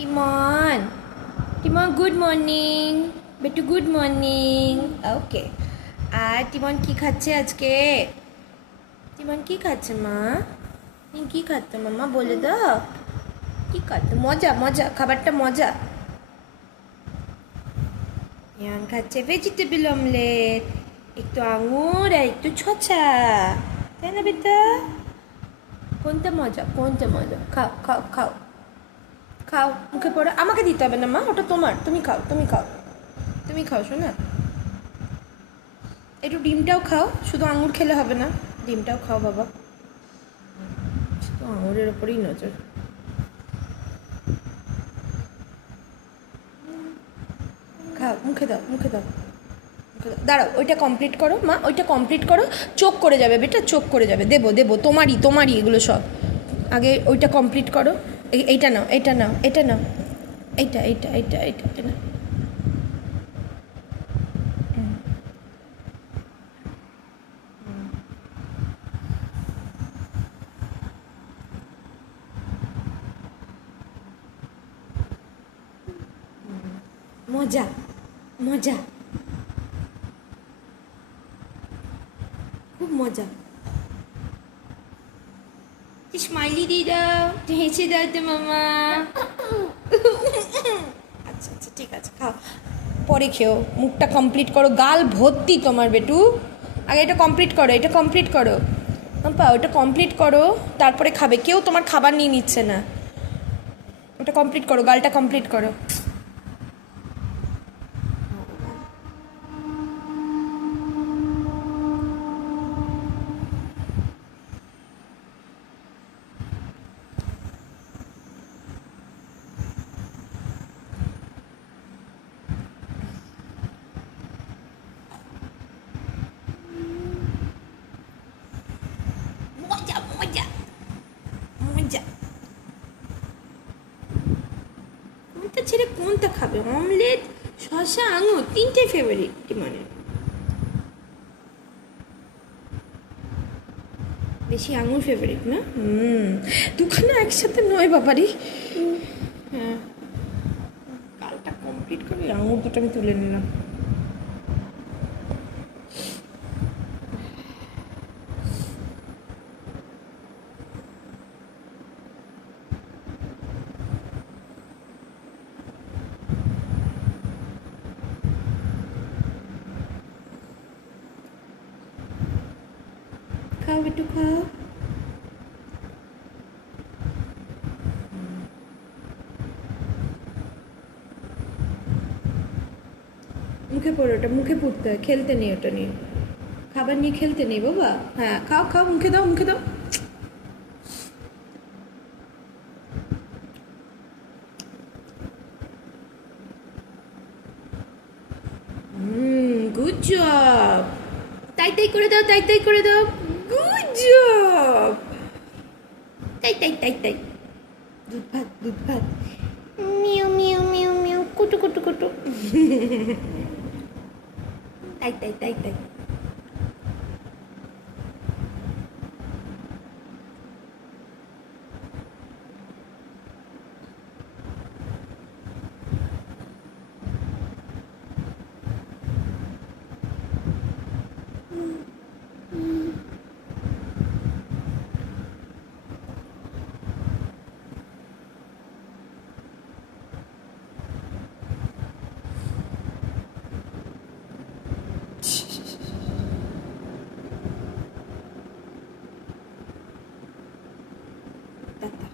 Timon, Timon, good morning. বেটু good morning. ওকে, আর টিমন কি খাচ্ছে আজকে? টিমন কি খাচ্ছে মা? তুমি কি খাচ্ছ মামা বলে দাও? কি খাচ্ছ? মজা মজা, খাবারটা মজা। ইয়ান খাচ্ছে ভেজিটেবল অমলেট, একটু আঙুর আর একটু ছচা, তাই না বেটা? কোনটা মজা, কোনটা মজা? খাও খাও খাও খাও, মুখে পড়ে আমাকে দিতে হবে না মা, ওটা তোমার, তুমি খাও তুমি খাও তুমি খাও শোনা। একটু ডিমটাও খাও, শুধু আঙুর খেলে হবে না, ডিমটাও খাও বাবা। শুধু আঙুরের ওপরেই নজর। খাও, মুখে দাও মুখে দাও মুখে দাও। দাঁড়াও, ওইটা কমপ্লিট করো মা, ওইটা কমপ্লিট করো। চোখ করে যাবে বেটা, চোখ করে যাবে। দেবো দেবো, তোমারই তোমারই এগুলো সব। আগে ওইটা কমপ্লিট করো। এইটা নাও, এটা নাও, এটা নাও, এইটা এইটা এইটা এইটা এটা। মজা মজা, খুব মজা। স্মাইলি দিয়ে দাও, হেসে দাও তো মামা। আচ্ছা আচ্ছা ঠিক আছে, খাও, পরে খেও। মুখটা কমপ্লিট করো, গাল ভর্তি তোমার বেটু। আগে এটা কমপ্লিট করো, এটা কমপ্লিট করো পাপা, ওটা কমপ্লিট করো, তারপরে খাবে। কেউ তোমার খাবার নিয়ে নিচ্ছে না, ওটা কমপ্লিট করো, গালটা কমপ্লিট করো। মজা মজা মজা। কোনটা ছেড়ে কোনটা খাবে? অমলেট, শসা, আঙুর, তিনটে ফেভারিট মানে। বেশি আঙুর ফেভারিট না? দুখানা একসাথে নয় বাবারি। হ্যাঁ, কালটা কমপ্লিট করে আঙুর দুটো আমি তুলে নিলাম। খাও একটু খাও। মুখে পড়ো, ওটা মুখে পুড়তে হয়, খেলতে নেই ওটা নিয়ে। খাবার নিয়ে খেলতে নেই বাবা। হ্যাঁ খাও খাও, মুখে দাও মুখে দাও। গুড জব, তাই তাই করে দাও, তাই তাই করে দাও। গুড জব, তাই তাই তাই তাই। দুধ ভাত দুধ ভাত, মিউ মিউ মিউ মিউ, কুটু কুটু কুটু। তাই তাই তাই তাই। টাটা।